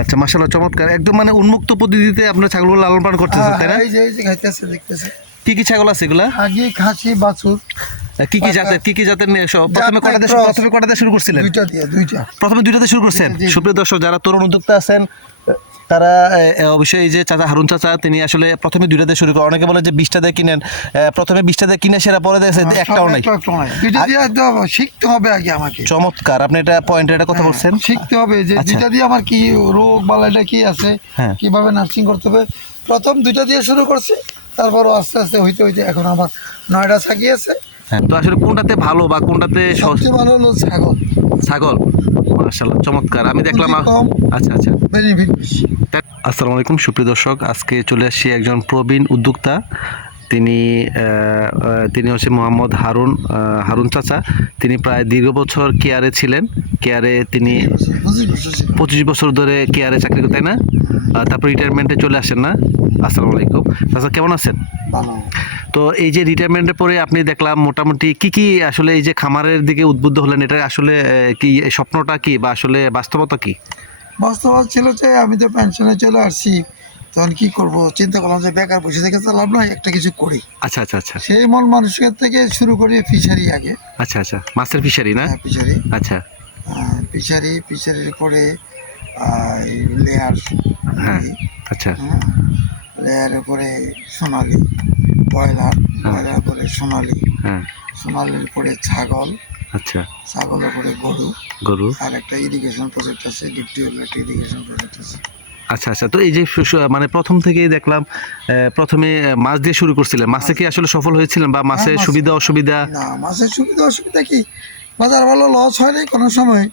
আচ্ছা মাসাল্লাহ চমৎকার। একদম মানে উন্মুক্ত পদ্ধতিতে আপনার ছাগলগুলো লালন পালন করতেছেন তাই না? এই যে এই যে খাইতেছে দেখতেছে। কি কি ছাগল আছে এগুলা? আগে খাসি বাছুর। কি কি জাতের কি কি জাতের নিয়ে সব প্রথমে কটাতে। প্রথমে কটাতে শুরু করছিলেন? দুইটা দিয়ে দুইটা। প্রথমে দুইটাতে শুরু করছেন। সুপ্রিয় দর্শক যারা তরুণ উদ্যোক্তা আছেন তারা অবশ্যই এই যে চাচা হারুন চাচা তিনি আসলে প্রথমে দুইটাতে শুরু করেন অনেকে বলে যে বিশটা দিয়ে কিনেন প্রথমে বিশটা দিয়ে কিনে সেরা পরে দেখছে একটাও নাই। একটা একটাও নাই। দুইটা দিয়ে শিখতে হবে আগে আমাকে। চমৎকার আপনি এটা পয়েন্ট এটা কথা বলছেন। শিখতে হবে যে আচ্ছা। দুইটা দিয়ে আমার কি রোগ বালাইটা কি আছে হ্যাঁ। কীভাবে নার্সিং করতে হবে। প্রথম দুইটা দিয়ে শুরু করছি তারপরও আস্তে আস্তে হইতে হইতে এখন আমার নয়টা ছাগিয়েছে হ্যাঁ তো আসলে কোনটাতে ভালো বা কোনটাতে সবচেয়ে ভালো হলো ছাগল। ছাগল। মাশাআল্লাহ চমৎকার। আমি দেখলাম আচ্ছা আচ্ছা। আসসালামু আলাইকুম সুপ্রিয় দর্শক আজকে চলে আসছি একজন প্রবীণ উদ্যোক্তা তিনি তিনি হচ্ছে মোহাম্মদ হারুন হারুন চাচা। তিনি প্রায় দীর্ঘ বছর কেয়ারে ছিলেন। কেয়ারে তিনি পঁচিশ বছর ধরে কেয়ারে চাকরি করতেন না? তারপর রিটায়ারমেন্টে চলে আসেন না। আসসালামু আলাইকুম। চাচা কেমন আছেন? তো এই যে রিটায়ারমেন্টের পরে আপনি দেখলাম মোটামুটি কি কি আসলে এই যে খামারের দিকে উদ্বুদ্ধ হলেন এটা আসলে কি স্বপ্নটা কি বা আসলে বাস্তবতা কি? বাস্তবতা ছিল যে আমি তো পেনশনে চলে আসছি। তখন কি করব? চিন্তা করলাম যে বেকার বসে থেকে তো লাভ নয় একটা কিছু করি। আচ্ছা আচ্ছা আচ্ছা। সেই মন মানুষের থেকে শুরু করি ফিশারি আগে। আচ্ছা আচ্ছা। মাছের ফিশারি না? হ্যাঁ, ফিশারি। আচ্ছা। ফিশারি ফিশারির পরে লেয়ার হ্যাঁ আচ্ছা। লেয়ারের পরে সোনালি ব্রয়লার হ্যাঁ। ব্রয়লার পরে সোনালি। হ্যাঁ। সোনালির পরে ছাগল। আচ্ছা। ছাগলের পরে গরু। গরু। আর একটা ইরিগেশন প্রজেক্ট আছে ডিপটি হলো একটা ইরিগেশন প্রজেক্ট আছে। আচ্ছা আচ্ছা। তো এই যে মানে প্রথম থেকেই দেখলাম প্রথমে মাছ দিয়ে শুরু করছিলেন। মাছে কি আসলে সফল হয়েছিলেন বা মাছের সুবিধা অসুবিধা? না মাছের সুবিধা অসুবিধা কি? বাজার ভালো লস হয়নি কোনো সময়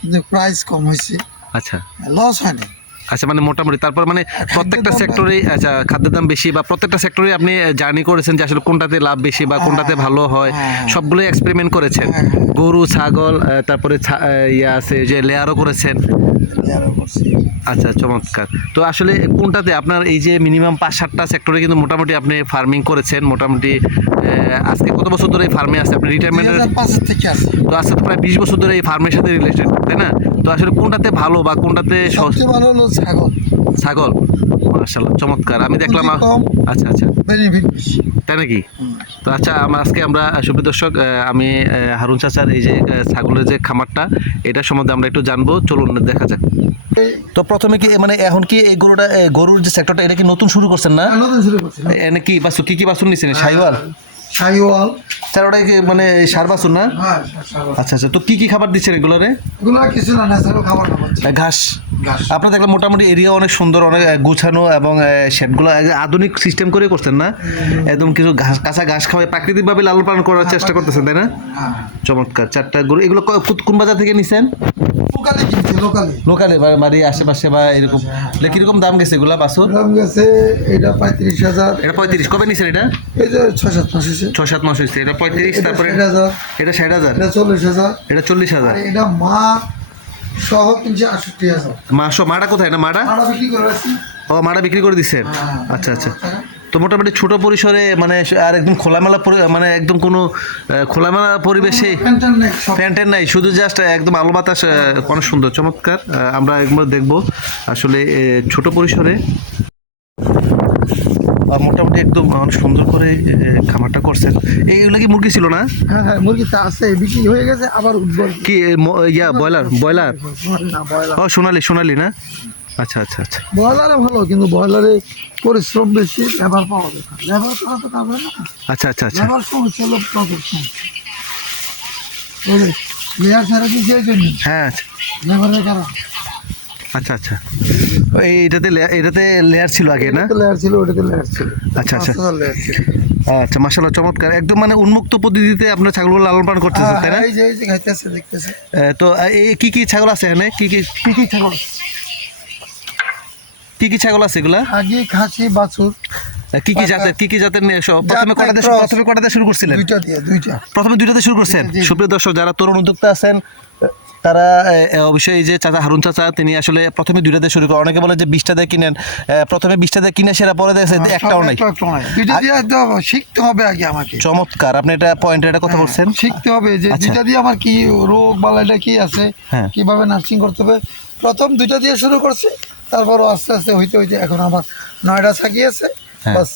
কিন্তু প্রাইস কম হয়েছে। আচ্ছা। লস হয়নি। আচ্ছা মানে মোটামুটি। তারপর মানে প্রত্যেকটা দাম সেক্টরে আচ্ছা খাদ্যের দাম বেশি বা প্রত্যেকটা সেক্টরে আপনি জার্নি করেছেন যে আসলে কোনটাতে লাভ বেশি বা কোনটাতে ভালো হয় হ্যাঁ। সবগুলো এক্সপেরিমেন্ট করেছেন। হ্যাঁ, হ্যাঁ। গরু ছাগল তারপরে ইয়ে আছে যে লেয়ারও করেছেন। আচ্ছা চমৎকার। তো আসলে কোনটাতে আপনার এই যে মিনিমাম পাঁচ সাতটা সেক্টরে কিন্তু মোটামুটি আপনি ফার্মিং করেছেন মোটামুটি আজকে কত বছর ধরে এই ফার্মে আছে? আপনি থেকে আছে। তো আজকে তো প্রায় বিশ বছর ধরে এই ফার্মের সাথে রিলেটেড তাই না? তো আসলে কোনটাতে ভালো বা কোনটাতে সহজ? ভালো হলো ছাগল। ছাগল। মাশাআল্লাহ চমৎকার। আমি দেখলাম আচ্ছা আচ্ছা। তাই নাকি। তো আচ্ছা আমরা আজকে আমরা সুপ্রিয় দর্শক আমি হারুন চাচার এই যে ছাগলের যে খামারটা এটা সম্বন্ধে আমরা একটু জানব। চলুন দেখা যাক। তো প্রথমে কি মানে এখন কি এই গরুটা গরুর যে সেক্টরটা এটা কি নতুন শুরু করছেন না? নতুন শুরু করছেন এনে কি বাসু কি কি বাসু নিছেন? সাইওয়াল? শাহিওয়াল। স্যার ওটা কি মানে সার বাসুন না? হ্যাঁ আচ্ছা আচ্ছা। তো কি কি খাবার দিচ্ছেন এগুলোরে? এগুলো কিছু না ন্যাচারাল খাবার ঘাস। আপনার দেখলাম মোটামুটি এরিয়া অনেক সুন্দর অনেক গুছানো এবং শেডগুলো আধুনিক সিস্টেম করে করছেন না? একদম কিছু ঘাস কাঁচা ঘাস খাওয়াই প্রাকৃতিকভাবে লালন পালন করার চেষ্টা করতেছেন তাই না? হ্যাঁ। চমৎকার চারটা গরু। এগুলো কোন- বাজার থেকে নিছেন? লোকালি বাড়ির আশেপাশে বা এরকম। কীরকম দাম গেছে এগুলা বাসুর দাম গেছে এটা পঁয়ত্রিশ হাজার। এটা পঁয়ত্রিশ। কবে নিছেন এটা? এই যে ছয় সাত মাস হয়েছে। ছয় সাত মাস হয়েছে। এটা পঁয়ত্রিশ তারপরে এটা ষাট হাজার। এটা চল্লিশ হাজার। এটা চল্লিশ হাজার। এটা মা সহ কিনছে আটষট্টি হাজার। মাসো মাটা কোথায় না মাটা বিক্রি করে ও মাটা বিক্রি করে দিচ্ছেন হ্যাঁ। আচ্ছা আচ্ছা। তো মোটামুটি ছোট পরিসরে মানে আর একদম খোলামেলা মানে একদম কোনো খোলামেলা পরিবেশে প্যান্টার নেই শুধু জাস্ট একদম আলো বাতাস অনেক সুন্দর। চমৎকার। আমরা একবার দেখব আসলে ছোট পরিসরে মোটামুটি একদম সুন্দর করে খামারটা করছেন। এইগুলো কি মুরগি ছিল না? হ্যাঁ হ্যাঁ মুরগি তা আছে বিক্রি হয়ে গেছে আবার কি ইয়া ব্রয়লার। ব্রয়লার? ও সোনালি সোনালি না? আচ্ছা আচ্ছা আচ্ছা। ব্রয়লারে ভালো কিন্তু ব্রয়লারে পরিশ্রম বেশি লেবার পাওয়া যায় লেবার ছাড়া তো কাজ হয় না। আচ্ছা আচ্ছা আচ্ছা। লেবার সমস্যা সমস্যা লেয়ার ছাড়া কি সেই জন্য? হ্যাঁ আচ্ছা। লেবারের কারণ। আচ্ছা আচ্ছা। এটাতে এটাতে লেয়ার ছিল আগে না? লেয়ার ছিল ওটাতে লেয়ার ছিল। আচ্ছা, আচ্ছা। লেয়ার ছিল। আচ্ছা চমৎকার। একদম মানে উন্মুক্ত পদ্ধতিতে আপনার ছাগলগুলো লালন পালন করতেছেন তাই না? এই যে এই যে খাইতেছে দেখতেছে। তো এই কি কি ছাগল আছে এখানে? কি কি কি কি ছাগল? কি কি ছাগল আছে এগুলা? আগে খাসি বাছুর। কি কি জাতের কি কি জাতের নিয়ে সব প্রথমে কটাতে। প্রথমে কটাতে শুরু করছিলেন? দুইটা দিয়ে দুইটা। প্রথমে দুইটাতে শুরু করছেন। সুপ্রিয় দর্শক যারা তরুণ উদ্যোক্তা আছেন তারা অবশ্যই এই যে চাচা হারুন চাচা তিনি আসলে প্রথমে দুইটা দিয়ে শুরু করেন অনেকে বলে যে বিশটা দিয়ে কিনেন প্রথমে বিশটা দিয়ে কিনে সেরা পরে দেখছে একটাও নাই একটা একটাও নাই শিখতে হবে আগে আমাকে চমৎকার আপনি এটা পয়েন্ট এটা কথা বলছেন শিখতে হবে যে আচ্ছা। দুইটা দিয়ে আমার কি রোগ বালাইটা কি আছে হ্যাঁ। কীভাবে নার্সিং করতে হবে প্রথম দুইটা দিয়ে শুরু করছে তারপরও আস্তে আস্তে হইতে হইতে এখন আমার নয়টা ছাকিয়েছে হ্যাঁ। বাস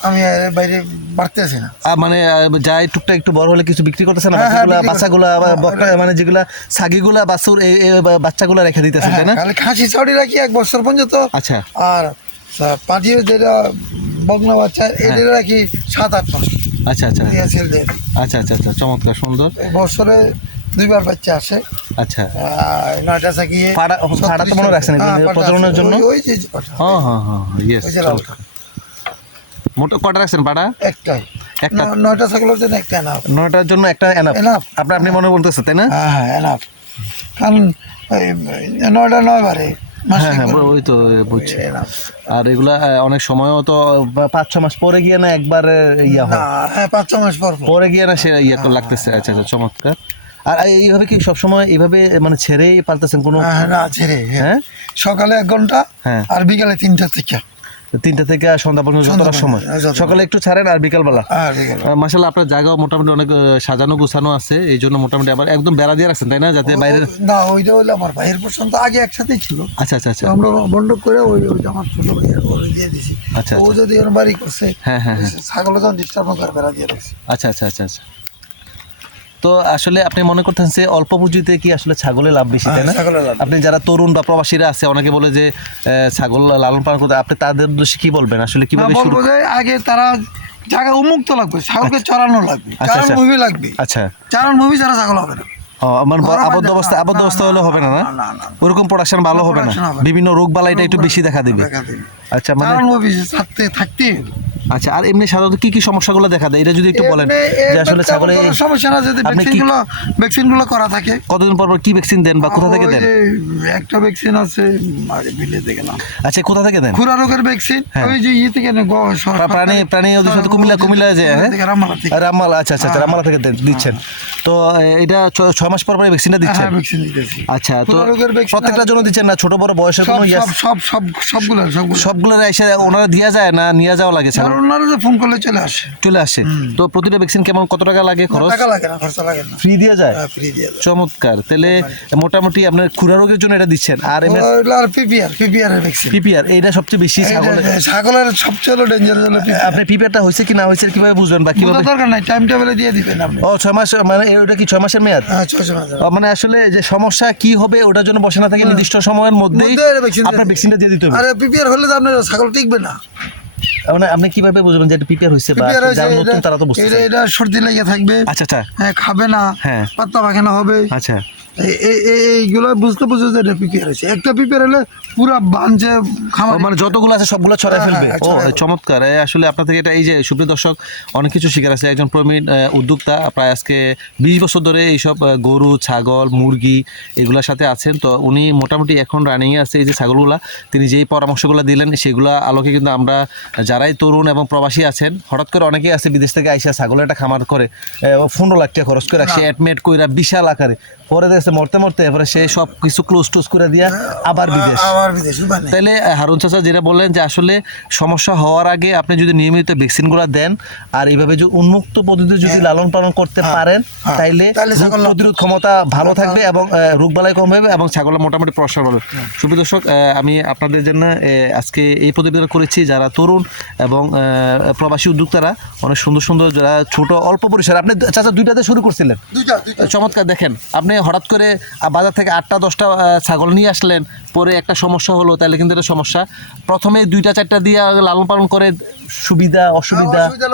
আমি আর বাইরে বাড়তেছি না। আহ, মানে যাই টুকটাক একটু বড় হলে কিছু বিক্রি করতেছে না? হ্যাঁ, হ্যাঁ, বাচ্চাগুলা বাচ্চাগুলা বকরা মানে যেগুলা সাগিগুলা বাছুর এই বাচ্চাগুলা রেখে দিতেছে তাই না? হ্যাঁ, খালি খাসি ছাউড়ি রাখি এক বছর পর্যন্ত। আচ্ছা। আর পাটিও যেটা বগনা বাচ্চা এটা রাখি সাত আট মাস। আচ্ছা আচ্ছা। আচ্ছা আচ্ছা আচ্ছা চমৎকার সুন্দর। বছরে দুইবার বাচ্চা আসে। আচ্ছা। আর নয়টা ছাকিয়ে পাড়া- পাড়া তো মনে রাখছেন হ্যাঁ, জন্য? ওই- যে হ্যাঁ হ্যাঁ হ্যাঁ ইয়েস। মোটা কটা রাখছেন একটাই একটা? নয়টা ছাগলের জন্য একটা এনাফ নয়টার জন্য একটা এনাফ। আপনি আপনি মনে বলতেছেন তাই না? হ্যাঁ হ্যাঁ এনাফ কারণ নয়টা নয় বারে। হ্যাঁ হ্যাঁ ওই তো বুঝছি। আর এগুলা অনেক সময়ও তো পাঁচ ছ মাস পরে গিয়ে না একবার ইয়া হয়? হ্যাঁ পাঁচ ছ মাস পর পর। গিয়ে না সে ইয়া লাগতেছে। আচ্ছা আচ্ছা চমৎকার। আর এইভাবে কি সবসময় এইভাবে মানে ছেড়েই পালতেছেন কোনো? হ্যাঁ, না ছেড়ে হ্যাঁ। সকালে এক ঘণ্টা হ্যাঁ। আর বিকালে তিনটা থেকে। তিনটা থেকে সন্ধ্যা পর্যন্ত যতটা সময়। সকালে একটু ছাড়েন আর বিকালবেলা। মাসাল্লাহ আপনার জায়গাও মোটামুটি অনেক সাজানো গুছানো আছে এই জন্য মোটামুটি আবার একদম বেড়া দিয়ে রাখছেন তাই না? যাতে বাইরে না ওইটা হলো আমার ভাইয়ের পছন্দ আগে একসাথেই ছিল। আচ্ছা আচ্ছা আচ্ছা। আমরা বন্ধক করে ওই ওইটা আমার ছোট ভাইয়ের দিয়ে দিছি। আচ্ছা, ও আচ্ছা। যদি ওর বাড়ি করছে হ্যাঁ, হ্যাঁ, হ্যাঁ। ছাগলে যখন ডিস্টার্ব করে বেড়া দিয়ে রাখছি। আচ্ছা আচ্ছা আচ্ছা আচ্ছা। তো আসলে আপনি মনে করতেন যে অল্প পুঁজিতে কি আসলে ছাগলে লাভ বেশি তাই না? হ্যাঁ, ছাগলে লাভ আপনি যারা তরুণ বা প্রবাসীরা আছে অনেকে বলে যে ছাগল লালন পালন করতে আপনি তাদের উদ্দেশ্যে কি বলবেন? আসলে না কীভাবে শুরু আগে তারা জায়গা উন্মুক্ত লাগবে ছাগলকে চড়ানো লাগবে আচ্ছা, চারণ আচ্ছা। ভূমি লাগবে। আচ্ছা। চারণ ভূমি ছাড়া ছাগল হবে না। আমার আবদ্ধ বাঁধা- অবস্থা আবদ্ধ অবস্থা হলে হবে না না? না, না, না। ওরকম প্রোডাকশন ভালো হবে না। production হবে না। বিভিন্ন রোগ বালাইটা একটু বেশি দেখা দিবে। আচ্ছা মানে থাকতে আচ্ছা আর এমনি সাধারণত কি কি সমস্যাগুলো দেখা দেয়? এটা যদি একটু বলেন। যে আসলে ছাগলে সমস্যা না যদি ভ্যাকসিনগুলো ভ্যাকসিনগুলো করা থাকে। কতদিন পর পর কি ভ্যাকসিন দেন বা কোথা থেকে দেন? একটা ভ্যাকসিন আছে আরে বিলে থেকে না আচ্ছা কোথা থেকে দেন? খুরা রোগের ভ্যাকসিন হ্যাঁ। ওই যে ইয়ে থেকে না, প্রাণী প্রাণী ওদের সাথে কুমিল্লা কুমিল্লা যে হ্যাঁ? রামমালা আচ্ছা আচ্ছা আচ্ছা রামালা থেকে দেন- দিচ্ছেন। তো এটা ছয় মাস পর পর ভ্যাকসিনটা দিচ্ছেন? হ্যাঁ ভ্যাকসিন দিতেছি। আচ্ছা তো প্রত্যেকটার জন্য দিচ্ছেন না? ছোট বড় বয়সের সব কোনো ইয়ে সব সব সব সবগুলো সবগুলো। সবগুলো এসে ওনারা দিয়া যায় না নিয়ে যাওয়া লাগে ওনারা যে ফোন করলে চলে আসে। চলে আসে। তো প্রতিটা ভ্যাকসিন কেমন কত টাকা লাগে খরচ? টাকা লাগে না খরচা লাগে না। ফ্রি দিয়ে যায়? ফ্রি দিয়ে দেয় চমৎকার। তাহলে মোটামুটি আপনার খুরা রোগের জন্য এটা দিচ্ছেন। আর ওগুলো আর পিপিআর পিপিআর এর ভ্যাকসিন পিপিআর এইটা সবচেয়ে বেশি ছাগলের ছাগলের সবচেয়ে হলো ডেঞ্জার হলো আপনি পিপিআরটা হয়েছে কি না হয়েছে কীভাবে বুঝবেন বা কীভাবে দরকার নাই টাইম টেবিলে দিয়ে দিবেন আপনি। ও ছয় মাস মানে ওটা কি ছয় মাসের মেয়াদ? হ্যাঁ ছয়শো হাজার ও, মানে আসলে যে সমস্যা কি হবে ওটার জন্য বসে না থাকে নির্দিষ্ট সময়ের মধ্যেই আপনার ভ্যাকসিনটা দিয়ে দিতে হবে। আরে পিপিআর হলে তো আপনার ছাগল টিকবে না। মানে আপনি কীভাবে বুঝবেন যে এটা প্রিপেয়ার হয়েছে বা যারা নতুন তারা তো বুঝতে এটা এটা সর্দি লেগে থাকবে। আচ্ছা আচ্ছা। হ্যাঁ খাবে না। হ্যাঁ। পাতলা পায়খানা হবে। আচ্ছা। এইগুলো বুঝতে বুঝতে যে এটা পিপিআর হয়েছে। একটা পিপিআর হলে পুরো বাঞ্চে খামার মানে যতগুলো আছে সবগুলো ছড়াই হ্যাঁ, ফেলবে? হ্যাঁ, ও চমৎকার। আসলে আপনার থেকে এটা এই যে সুপ্রিয় দর্শক অনেক কিছু শিকার আছে। একজন প্রবীণ উদ্যোক্তা প্রায় আজকে বিশ বছর ধরে এইসব গরু ছাগল মুরগি এগুলোর সাথে আছেন। তো উনি মোটামুটি এখন রানিংয়ে আছে এই যে ছাগলগুলা। তিনি যেই পরামর্শগুলো দিলেন সেগুলো আলোকে কিন্তু আমরা যারাই তরুণ এবং প্রবাসী আছেন হঠাৎ করে অনেকেই আছে বিদেশ থেকে আইসা ছাগলের একটা খামার করে পনেরো লাখ টাকা খরচ করে সে অ্যাডমিট কইরা বিশাল আকারে। পরে দেখছে মরতে মরতে এরপরে সে সব কিছু ক্লোজ টোজ করে দিয়া আবার বিদেশ। আবার বিদেশ তাহলে হারুন চাচা যেটা বললেন যে আসলে সমস্যা হওয়ার আগে আপনি যদি নিয়মিত ভ্যাকসিনগুলো দেন আর এইভাবে যে উন্মুক্ত পদ্ধতিতে যদি লালন পালন করতে পারেন হ্যাঁ। তাইলে প্রতিরোধ ক্ষমতা ভালো থাকবে এবং রোগ বালাই কম হবে এবং ছাগলের মোটামুটি প্রসার হবে। সুপ্রিয় দর্শক আমি আপনাদের জন্য আজকে এই প্রতিবেদন করেছি। যারা তরুণ এবং প্রবাসী উদ্যোক্তারা অনেক সুন্দর সুন্দর যারা ছোট অল্প পরিসর আপনি চাচা দুইটাতে শুরু করছিলেন? চমৎকার দেখেন আপনি হঠাৎ করে আহ, বাজার থেকে আটটা দশটা ছাগল নিয়ে আসলেন। পরে একটা সমস্যা হলো তাহলে কিন্তু এটা সমস্যা। প্রথমে দুইটা চারটা দিয়ে লালন পালন করে সুবিধা অসুবিধা অসুবিধা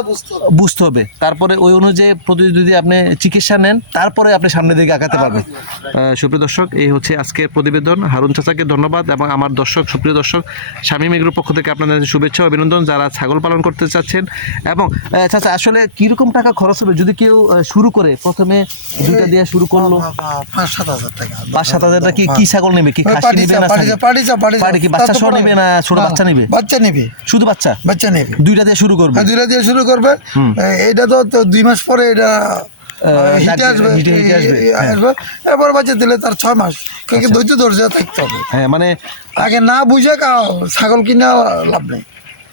বুঝতে হবে। তারপরে ওই অনুযায়ী প্রতি যদি আপনি চিকিৎসা নেন তারপরে আপনি সামনের দিকে আগাতে পারবেন। সুপ্রিয় দর্শক এই হচ্ছে আজকের প্রতিবেদন। হারুন চাচাকে ধন্যবাদ এবং আমার দর্শক সুপ্রিয় দর্শক স্বামী মেঘুর পক্ষ থেকে আপনাদের শুভেচ্ছা ও অভিনন্দন। যারা ছাগল পালন করতে চাচ্ছেন এবং চাচা আসলে কীরকম টাকা খরচ হবে? যদি কেউ শুরু করে প্রথমে দুইটা দিয়ে শুরু করল। পাঁচ সাত হাজার টাকা। পাঁচ সাত হাজার টাকা কি কি ছাগল নেবে? কি খাসি নেবে না পাটি ছাগল? চাপ, পাটি চাপ, পাটি চাপ। পাটি কি বাচ্চা সহ নেবে না ছোট বাচ্চা নেবে? বাচ্চা নেবে। শুধু বাচ্চা? বাচ্চা নেবে। দুইটা দিয়ে শুরু করবে? দুইটা দিয়ে শুরু করবে। এটা তো দুই মাস পরে এটা হিটে আসবে আসবে, হ্যাঁ। বাচ্চা দিলে তার ছয় মাস। কিন্তু ধৈর্য ধৈর্য থাকতে হবে? হ্যাঁ মানে আগে না বুঝে ছাগল কিনা লাভ নেই।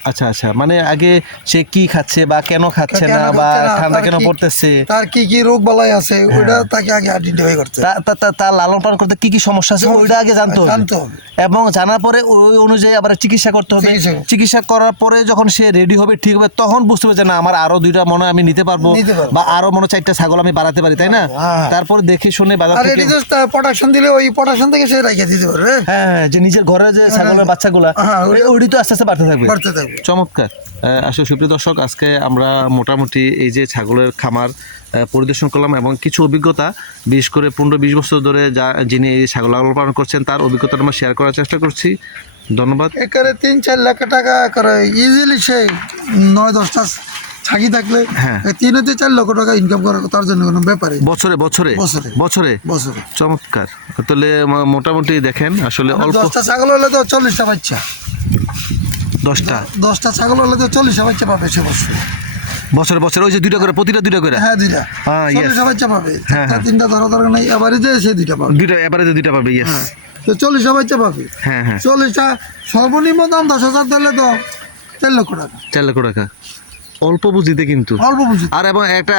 আচ্ছা আচ্ছা। মানে আগে সে কি খাচ্ছে বা কেন খাচ্ছে না বা ঠান্ডা কেন পড়তেছে? তার কি কি রোগ বালাই আছে ওইটা তাকে আগে আইডেন্টিফাই করতে। তা- তা- তা- তার লালন পালন করতে কি কি সমস্যা আছে ওইটা আগে জানতে হবে। এবং জানার পরে ওই অনুযায়ী আবার চিকিৎসা করতে হবে। চিকিৎসা করার পরে যখন সে রেডি হবে ঠিক হবে তখন বুঝতে হবে যে না আমার আরও দুইটা মনে আমি নিতে পারব বা আরও মনে চারটা ছাগল আমি বাড়াতে পারি তাই না? হ্যাঁ। তারপরে দেখে শুনে বাজার আর থেকে প্রোডাকশন দিলে ওই প্রোডাকশন থেকে সে রেখে দিতে পারবে। হ্যাঁ হ্যাঁ, যে নিজের ঘরে যে ছাগলের বাচ্চাগুলা হ্যাঁ, ওই- ওই- ওইটি তো আস্তে আস্তে বাড়তে থাকবে। বাড়তে থাকবে। চমৎকার। আসলে সুপ্রিয় দর্শক আজকে আমরা মোটামুটি এই যে ছাগলের খামার পরিদর্শন করলাম এবং কিছু অভিজ্ঞতা বিশেষ করে পনেরো বিশ বছর ধরে যা যিনি এই ছাগল লালন পালন করছেন তার অভিজ্ঞতাটা আমরা শেয়ার করার চেষ্টা করছি। ধন্যবাদ। একরে তিন চার লাখ টাকা করে ইজিলি সে নয় দশটা ছাগি থাকলে হ্যাঁ। তিন হতে চার লক্ষ টাকা ইনকাম করা তার জন্য কোনো ব্যাপারে বছরে বছরে? বছরে। বছরে? বছরে। চমৎকার। তাহলে মোটামুটি দেখেন আসলে অল্প দশটা ছাগল হলে তো চল্লিশটা বাচ্চা। দশটা? দশটা ছাগল হলে তো চল্লিশটা বাচ্চা পাবে সে বছর। বছরে বছরে ওই যে দুইটা করে প্রতিটা দুইটা করে? হ্যাঁ দুইটা। হ্যাঁ. চল্লিশটা বাচ্চা পাবে। হ্যাঁ, হ্যাঁ। তিনটা ধরা দরকার নাই এবারে যে সে দুইটা পাবে। দুইটা এবারে দুইটা পাবে ইয়েস হ্যাঁ তো চল্লিশটা বাচ্চা পাবে। হ্যাঁ হ্যাঁ। চল্লিশটা সর্বনিম্ন দাম দশ হাজার দিলে তো চার লক্ষ টাকা। চার লক্ষ টাকা। অল্প বুঝিতে কিন্তু। অল্প বুঝি আর এবং একটা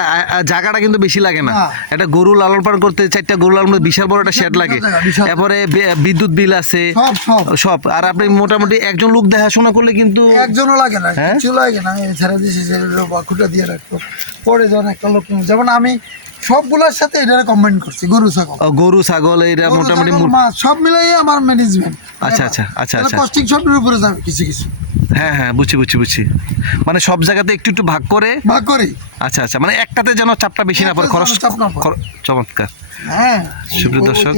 জায়গাটা কিন্তু বেশি লাগে না। একটা গরু লালন পালন করতে চারটা গরু লালন বিশাল বড় একটা শেড লাগে। এরপরে বিদ্যুৎ বিল আছে। সব আর আপনি মোটামুটি একজন লোক দেখাশোনা করলে কিন্তু একজনও লাগে না হ্যাঁ? কিছু লাগে না। এই ছেড়ে দিয়েছি খুঁটা দিয়ে রাখতো পরে যখন একটা লোক যেমন আমি সবগুলোর সাথে এটা কম্বাইন করছি গরু ছাগল। গরু ছাগল গরু, মোটামুটি সব মিলাই আমার ম্যানেজমেন্ট আচ্ছা, আচ্ছা, আচ্ছা, আচ্ছা। কস্টিং সবের উপরে যাবে কিছু কিছু। হ্যাঁ হ্যাঁ বুঝছি বুঝছি বুঝছি। মানে সব জায়গাতে একটু একটু ভাগ করে? ভাগ করি। আচ্ছা আচ্ছা মানে একটাতে যেন চাপটা বেশি না পড়ে খরচ চমৎকার। হ্যাঁ সুপ্রিয় দর্শক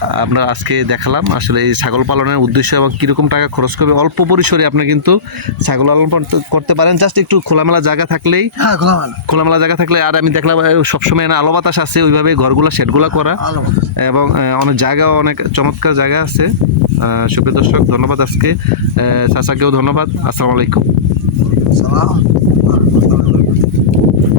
আমরা আজকে দেখালাম আসলে এই ছাগল পালনের উদ্দেশ্য এবং কীরকম টাকা খরচ করবে। অল্প পরিসরে আপনি কিন্তু ছাগল পালন করতে- পারেন। জাস্ট একটু খোলামেলা জায়গা থাকলেই হ্যাঁ খোলামেলা। জায়গা থাকলে আর আমি দেখলাম সবসময় না আলো বাতাস আছে ওইভাবে ঘরগুলো শেডগুলো করা। এবং অনেক জায়গাও অনেক চমৎকার জায়গা আছে। সুপ্রিয় দর্শক ধন্যবাদ আজকে। চাচাকেও ধন্যবাদ। আসসালামু আলাইকুম।